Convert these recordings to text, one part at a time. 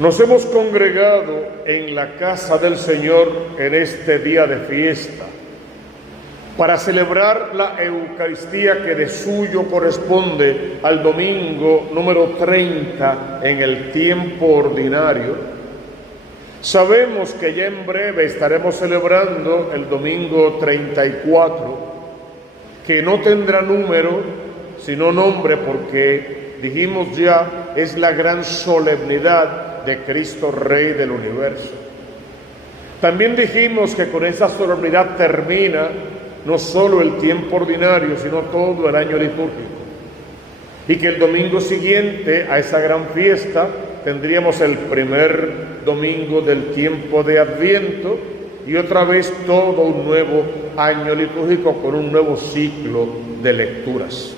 Nos hemos congregado en la casa del Señor en este día de fiesta para celebrar la Eucaristía que de suyo corresponde al domingo número 30 en el tiempo ordinario. Sabemos que ya en breve estaremos celebrando el domingo 34, que no tendrá número sino nombre, porque dijimos ya es la gran solemnidad de Cristo Rey del universo. También dijimos que con esa solemnidad termina no solo el tiempo ordinario, sino todo el año litúrgico, y que el domingo siguiente a esa gran fiesta tendríamos el primer domingo del tiempo de Adviento y otra vez todo un nuevo año litúrgico con un nuevo ciclo de lecturas.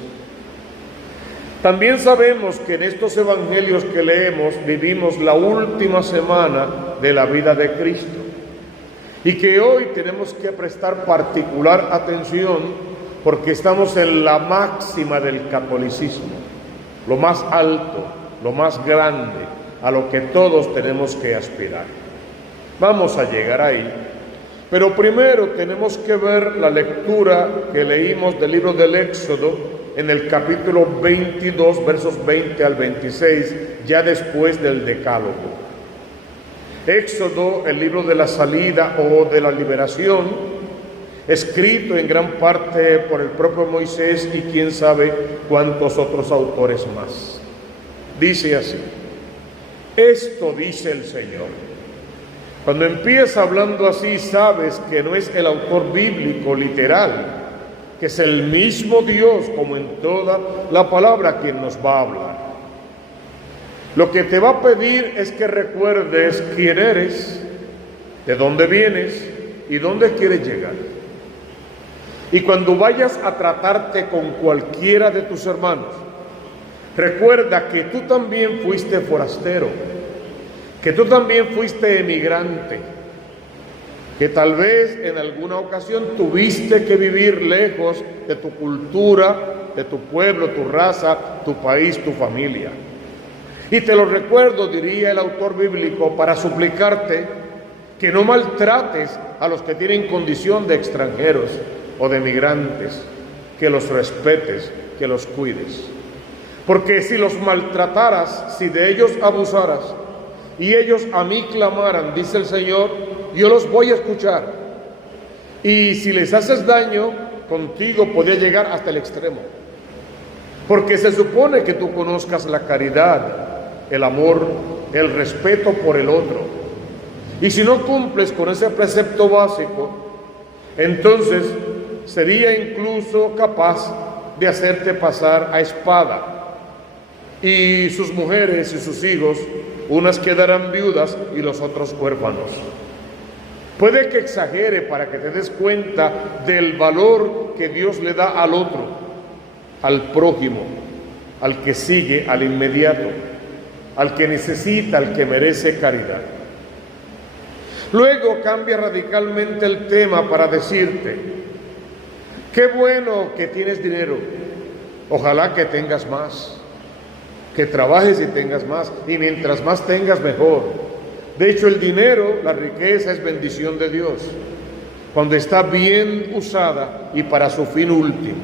También sabemos que en estos evangelios que leemos vivimos la última semana de la vida de Cristo y que hoy tenemos que prestar particular atención porque estamos en la máxima del catolicismo, lo más alto, lo más grande, a lo que todos tenemos que aspirar. Vamos a llegar ahí, pero primero tenemos que ver la lectura que leímos del libro del Éxodo en el capítulo 22, versos 20 al 26, ya después del Decálogo. Éxodo, el libro de la salida o de la liberación, escrito en gran parte por el propio Moisés y quién sabe cuántos otros autores más. Dice así: esto dice el Señor. Cuando empieza hablando así, sabes que no es el autor bíblico literal, que es el mismo Dios, como en toda la palabra, quien nos va a hablar. Lo que te va a pedir es que recuerdes quién eres, de dónde vienes y dónde quieres llegar. Y cuando vayas a tratarte con cualquiera de tus hermanos, recuerda que tú también fuiste forastero, que tú también fuiste emigrante, que tal vez en alguna ocasión tuviste que vivir lejos de tu cultura, de tu pueblo, tu raza, tu país, tu familia. Y te lo recuerdo, diría el autor bíblico, para suplicarte que no maltrates a los que tienen condición de extranjeros o de migrantes, que los respetes, que los cuides. Porque si los maltrataras, si de ellos abusaras, y ellos a mí clamaran, dice el Señor, yo los voy a escuchar. Y si les haces daño, contigo podría llegar hasta el extremo. Porque se supone que tú conozcas la caridad, el amor, el respeto por el otro. Y si no cumples con ese precepto básico, entonces sería incluso capaz de hacerte pasar a espada. Y sus mujeres y sus hijos, unas quedarán viudas y los otros huérfanos. Puede que exagere para que te des cuenta del valor que Dios le da al otro, al prójimo, al que sigue, al inmediato, al que necesita, al que merece caridad. Luego cambia radicalmente el tema para decirte: qué bueno que tienes dinero, ojalá que tengas más, que trabajes y tengas más, y mientras más tengas mejor. De hecho, el dinero, la riqueza, es bendición de Dios cuando está bien usada y para su fin último.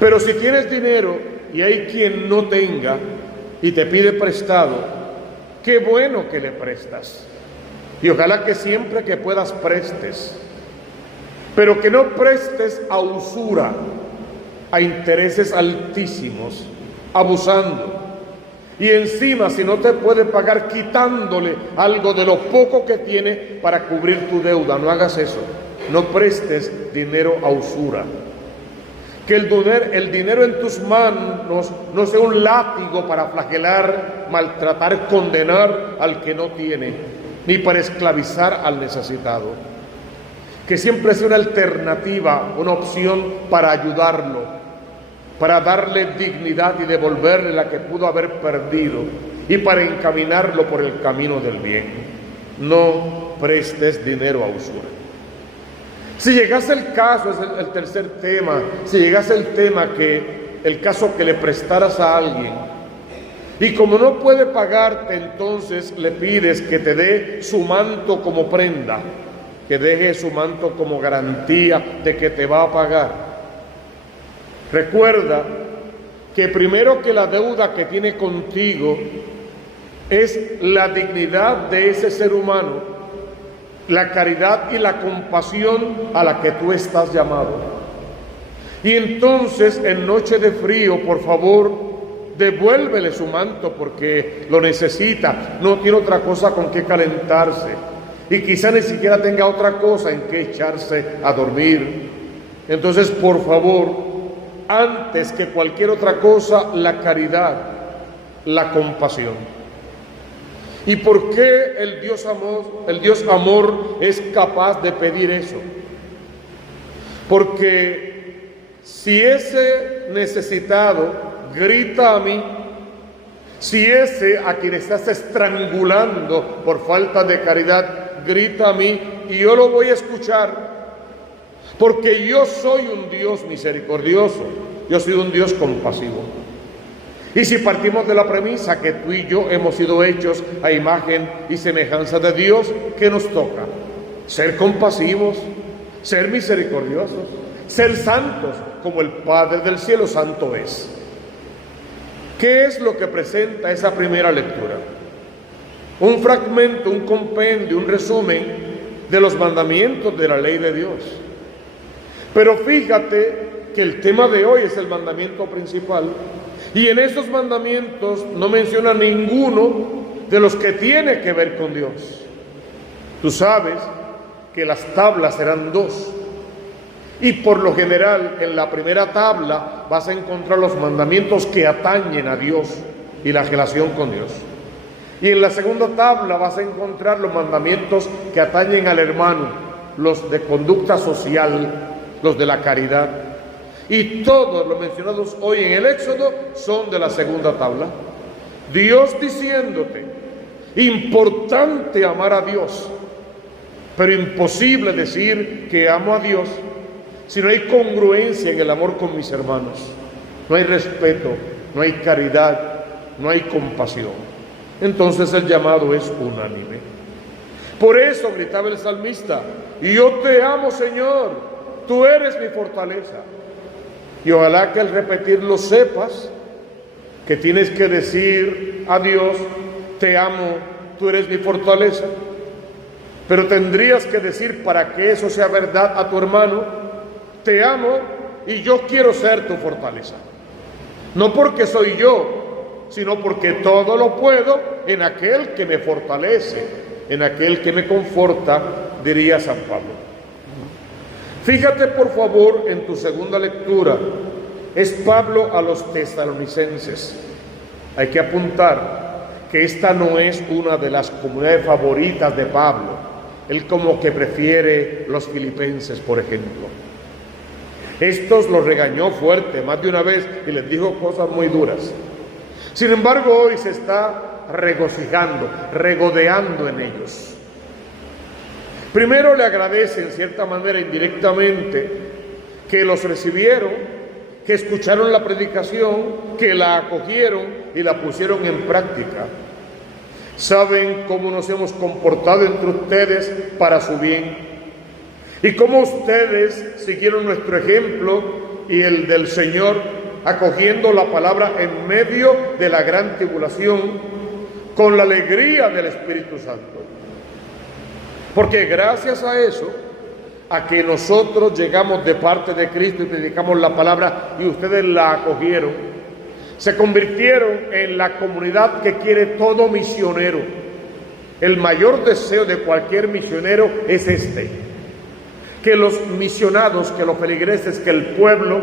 Pero si tienes dinero y hay quien no tenga y te pide prestado, qué bueno que le prestas, y ojalá que siempre que puedas prestes, pero que no prestes a usura, a intereses altísimos, abusando, y encima si no te puede pagar, quitándole algo de lo poco que tiene para cubrir tu deuda. No hagas eso, no prestes dinero a usura. Que el dinero en tus manos no sea un látigo para flagelar, maltratar, condenar al que no tiene, ni para esclavizar al necesitado. Que siempre sea una alternativa, una opción para ayudarlo, para darle dignidad y devolverle la que pudo haber perdido, y para encaminarlo por el camino del bien. No prestes dinero a usura. Si llegase el caso, es el tercer tema, si llegase el tema el caso que le prestaras a alguien Y como no puede pagarte, entonces le pides que te dé su manto como prenda, que deje su manto como garantía de que te va a pagar. Recuerda que primero que la deuda que tiene contigo es la dignidad de ese ser humano, la caridad y la compasión a la que tú estás llamado. Y entonces, en noche de frío, por favor, devuélvele su manto porque lo necesita, no tiene otra cosa con que calentarse y quizá ni siquiera tenga otra cosa en que echarse a dormir. Entonces, por favor, antes que cualquier otra cosa, la caridad, la compasión. ¿Y por qué el Dios amor es capaz de pedir eso? Porque si ese necesitado grita a mí, si ese a quien estás estrangulando por falta de caridad grita a mí, y yo lo voy a escuchar, porque yo soy un Dios misericordioso, yo soy un Dios compasivo. Y si partimos de la premisa que tú y yo hemos sido hechos a imagen y semejanza de Dios, ¿qué nos toca? Ser compasivos, ser misericordiosos, ser santos, como el Padre del cielo santo es. ¿Qué es lo que presenta esa primera lectura? Un fragmento, un compendio, un resumen de los mandamientos de la ley de Dios. Pero fíjate que el tema de hoy es el mandamiento principal, y en esos mandamientos no menciona ninguno de los que tiene que ver con Dios. Tú sabes que las tablas eran dos, y por lo general en la primera tabla vas a encontrar los mandamientos que atañen a Dios y la relación con Dios, y en la segunda tabla vas a encontrar los mandamientos que atañen al hermano, los de conducta social, los de la caridad. Y todos los mencionados hoy en el Éxodo son de la segunda tabla. Dios diciéndote, importante amar a Dios, pero imposible decir que amo a Dios si no hay congruencia en el amor con mis hermanos. No hay respeto, no hay caridad, no hay compasión. Entonces el llamado es unánime. Por eso gritaba el salmista, yo te amo, Señor, tú eres mi fortaleza. Y ojalá que al repetirlo sepas que tienes que decir a Dios, te amo, tú eres mi fortaleza. Pero tendrías que decir, para que eso sea verdad, a tu hermano, te amo y yo quiero ser tu fortaleza. No porque soy yo, sino porque todo lo puedo en aquel que me fortalece, en aquel que me conforta, diría San Pablo. Fíjate por favor en tu segunda lectura, es Pablo a los tesalonicenses. Hay que apuntar que esta no es una de las comunidades favoritas de Pablo. Él como que prefiere los filipenses, por ejemplo. Estos los regañó fuerte más de una vez y les dijo cosas muy duras. Sin embargo, hoy se está regocijando, regodeando en ellos. Primero le agradece en cierta manera indirectamente que los recibieron, que escucharon la predicación, que la acogieron y la pusieron en práctica. Saben cómo nos hemos comportado entre ustedes para su bien y cómo ustedes siguieron nuestro ejemplo y el del Señor, acogiendo la palabra en medio de la gran tribulación con la alegría del Espíritu Santo. Porque gracias a eso, a que nosotros llegamos de parte de Cristo y predicamos la palabra y ustedes la acogieron, se convirtieron en la comunidad que quiere todo misionero. El mayor deseo de cualquier misionero es que los misionados, que los feligreses, que el pueblo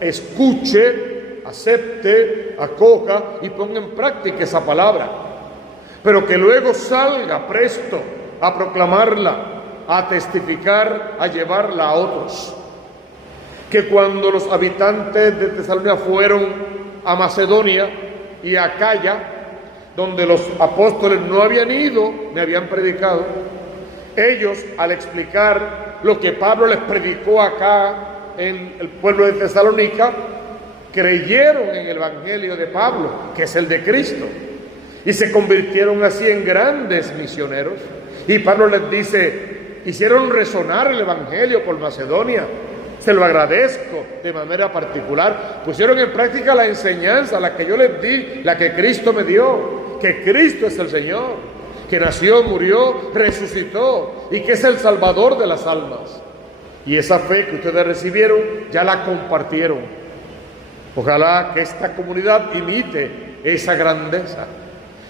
escuche, acepte, acoja y ponga en práctica esa palabra, pero que luego salga presto a proclamarla, a testificar, a llevarla a otros. Que cuando los habitantes de Tesalónica fueron a Macedonia y a Acaya, donde los apóstoles no habían ido ni habían predicado, ellos al explicar lo que Pablo les predicó acá en el pueblo de Tesalónica, creyeron en el Evangelio de Pablo, que es el de Cristo, y se convirtieron así en grandes misioneros. Y Pablo les dice, hicieron resonar el Evangelio por Macedonia. Se lo agradezco de manera particular. Pusieron en práctica la enseñanza, la que yo les di, la que Cristo me dio, que Cristo es el Señor, que nació, murió, resucitó y que es el Salvador de las almas. Y esa fe que ustedes recibieron, ya la compartieron. Ojalá que esta comunidad imite esa grandeza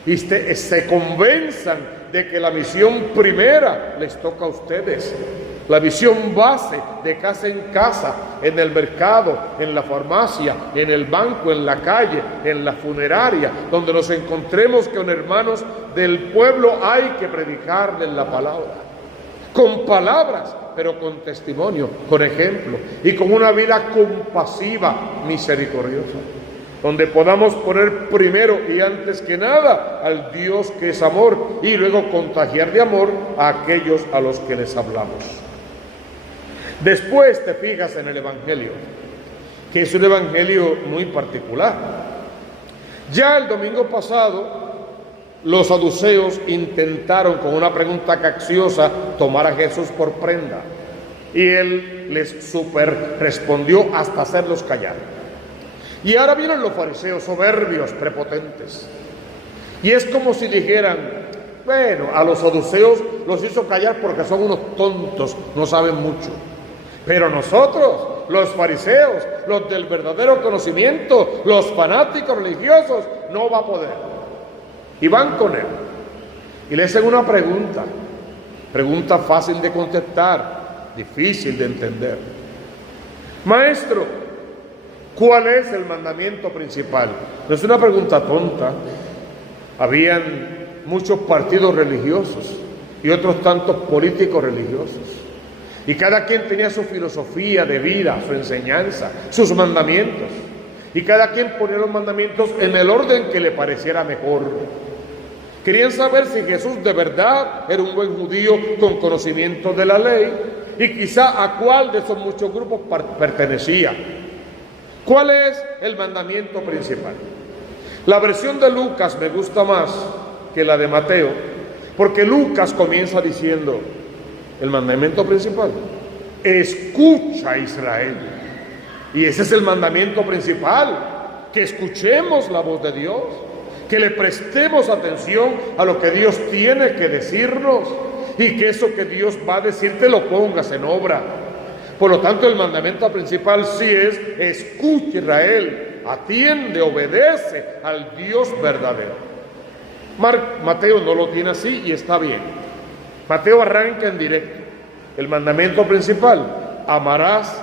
y se convenzan de que la misión primera les toca a ustedes. La misión base, de casa en casa, en el mercado, en la farmacia, en el banco, en la calle, en la funeraria, donde nos encontremos con hermanos del pueblo, hay que predicarles la palabra. Con palabras, pero con testimonio, con ejemplo, y con una vida compasiva, misericordiosa, donde podamos poner primero y antes que nada al Dios que es amor, y luego contagiar de amor a aquellos a los que les hablamos. Después te fijas en el Evangelio, que es un Evangelio muy particular. Ya el domingo pasado, los saduceos intentaron con una pregunta capciosa tomar a Jesús por prenda, y él les super respondió hasta hacerlos callar. Y ahora vienen los fariseos soberbios, prepotentes, y es como si dijeran, bueno, a los saduceos los hizo callar porque son unos tontos, no saben mucho, pero nosotros, los fariseos, los del verdadero conocimiento, los fanáticos religiosos, no va a poder. Y van con él y le hacen una pregunta fácil de contestar, difícil de entender. Maestro, ¿cuál es el mandamiento principal? No es una pregunta tonta. Habían muchos partidos religiosos y otros tantos políticos religiosos, y cada quien tenía su filosofía de vida, su enseñanza, sus mandamientos, y cada quien ponía los mandamientos en el orden que le pareciera mejor. Querían saber si Jesús de verdad era un buen judío con conocimiento de la ley, y quizá a cuál de esos muchos grupos pertenecía. ¿Cuál es el mandamiento principal? La versión de Lucas me gusta más que la de Mateo, porque Lucas comienza diciendo, el mandamiento principal, escucha Israel. Y ese es el mandamiento principal, que escuchemos la voz de Dios, que le prestemos atención a lo que Dios tiene que decirnos, y que eso que Dios va a decirte lo pongas en obra. Por lo tanto, el mandamiento principal sí es, escucha Israel, atiende, obedece al Dios verdadero. Mateo no lo tiene así y está bien. Mateo arranca en directo. El mandamiento principal, amarás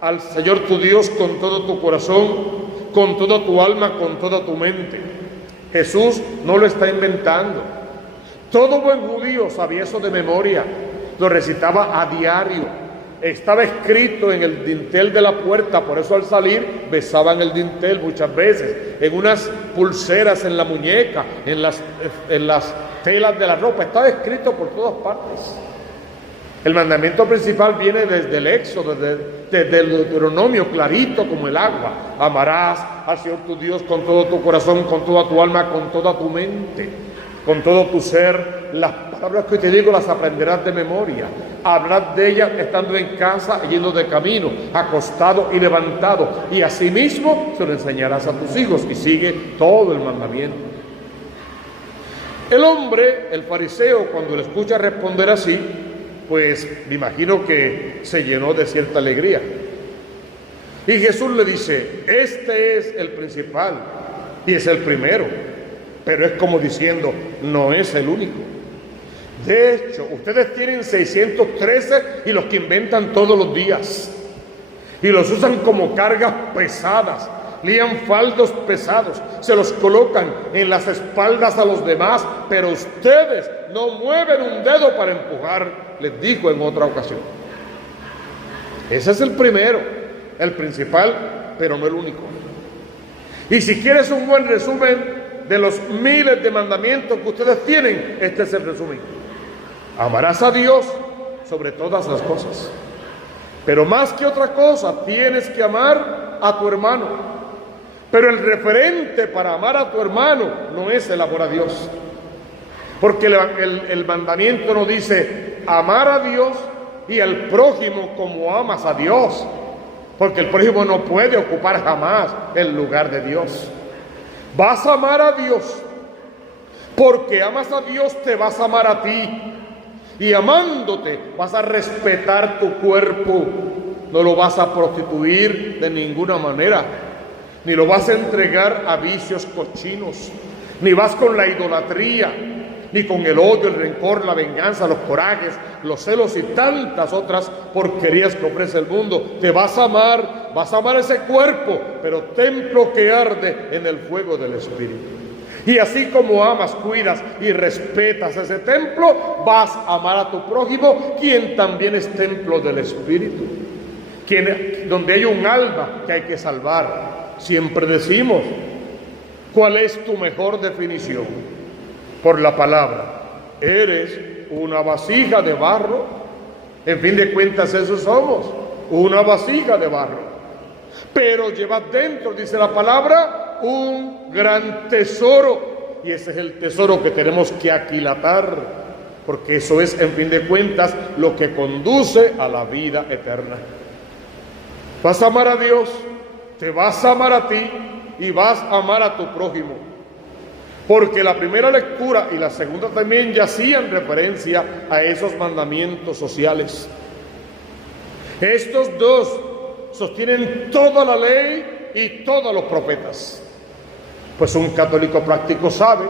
al Señor tu Dios con todo tu corazón, con toda tu alma, con toda tu mente. Jesús no lo está inventando. Todo buen judío sabía eso de memoria, lo recitaba a diario. Estaba escrito en el dintel de la puerta, por eso al salir besaban el dintel muchas veces, en unas pulseras en la muñeca, en las telas de la ropa, estaba escrito por todas partes. El mandamiento principal viene desde el Éxodo, desde el Deuteronomio, clarito como el agua. Amarás al Señor tu Dios con todo tu corazón, con toda tu alma, con toda tu mente, con todo tu ser. Las palabras que hoy te digo las aprenderás de memoria. Hablarás de ellas estando en casa, yendo de camino, acostado y levantado. Y asimismo se lo enseñarás a tus hijos. Y sigue todo el mandamiento. El hombre, el fariseo, cuando le escucha responder así, pues me imagino que se llenó de cierta alegría. Y Jesús le dice, este es el principal y es el primero. Pero es como diciendo, no es el único. De hecho, ustedes tienen 613 y los que inventan todos los días. Y los usan como cargas pesadas. Lían faldos pesados, se los colocan en las espaldas a los demás, pero ustedes no mueven un dedo para empujar, les dijo en otra ocasión. Ese es el primero, el principal, pero no el único. Y si quieres un buen resumen de los miles de mandamientos que ustedes tienen, este es el resumen. Amarás a Dios sobre todas las cosas, pero más que otra cosa, tienes que amar a tu hermano. Pero el referente para amar a tu hermano no es el amor a Dios. Porque el mandamiento nos dice amar a Dios y al prójimo como amas a Dios. Porque el prójimo no puede ocupar jamás el lugar de Dios. Vas a amar a Dios. Porque amas a Dios, te vas a amar a ti. Y amándote, vas a respetar tu cuerpo. No lo vas a prostituir de ninguna manera. Ni lo vas a entregar a vicios cochinos. Ni vas con la idolatría. Ni con el odio, el rencor, la venganza, los corajes, los celos y tantas otras porquerías que ofrece el mundo. Te vas a amar ese cuerpo, pero templo que arde en el fuego del Espíritu. Y así como amas, cuidas y respetas ese templo, vas a amar a tu prójimo, quien también es templo del Espíritu. Donde hay un alma que hay que salvar. Siempre decimos, ¿cuál es tu mejor definición? Por la palabra, eres una vasija de barro. En fin de cuentas, eso somos, una vasija de barro. Pero llevas dentro, dice la palabra, un gran tesoro. Y ese es el tesoro que tenemos que aquilatar, porque eso es, en fin de cuentas, lo que conduce a la vida eterna. Vas a amar a Dios, te vas a amar a ti y vas a amar a tu prójimo. Porque la primera lectura y la segunda también ya hacían referencia a esos mandamientos sociales. Estos dos sostienen toda la ley y todos los profetas. Pues un católico práctico sabe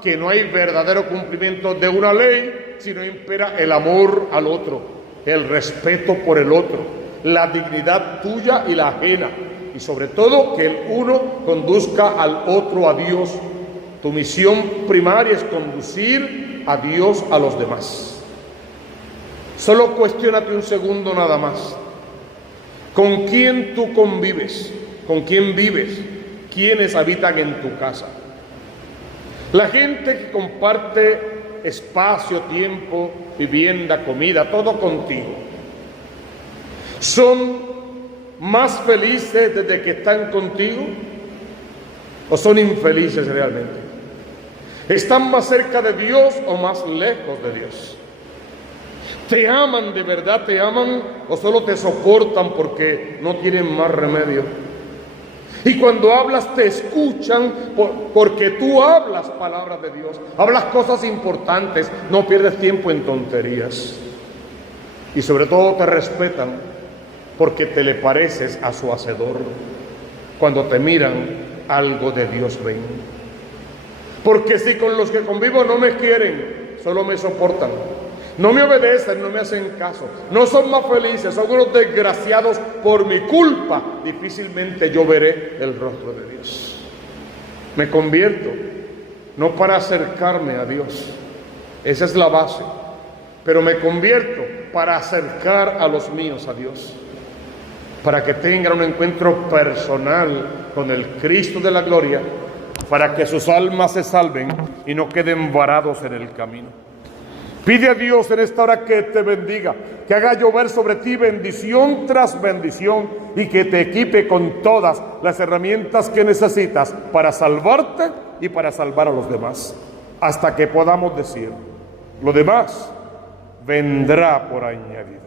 que no hay verdadero cumplimiento de una ley si no impera el amor al otro, el respeto por el otro, la dignidad tuya y la ajena, y sobre todo que el uno conduzca al otro a Dios. Tu misión primaria es conducir a Dios a los demás. Solo cuestiónate un segundo nada más. ¿Con quién tú convives? ¿Con quién vives? ¿Quiénes habitan en tu casa? La gente que comparte espacio, tiempo, vivienda, comida, todo contigo, ¿son más felices desde que están contigo o son infelices realmente? ¿Están más cerca de Dios o más lejos de Dios? ¿Te aman de verdad? ¿Te aman o solo te soportan porque no tienen más remedio? Y cuando hablas te escuchan porque tú hablas palabras de Dios, hablas cosas importantes, no pierdes tiempo en tonterías. Y sobre todo te respetan porque te le pareces a su hacedor. Cuando te miran, algo de Dios ven. Porque si con los que convivo no me quieren, solo me soportan, no me obedecen, no me hacen caso, no son más felices, son unos desgraciados por mi culpa, difícilmente yo veré el rostro de Dios. Me convierto, no para acercarme a Dios, esa es la base, pero me convierto para acercar a los míos a Dios, para que tengan un encuentro personal con el Cristo de la gloria, para que sus almas se salven y no queden varados en el camino. Pide a Dios en esta hora que te bendiga, que haga llover sobre ti bendición tras bendición y que te equipe con todas las herramientas que necesitas para salvarte y para salvar a los demás, hasta que podamos decir, lo demás vendrá por añadir.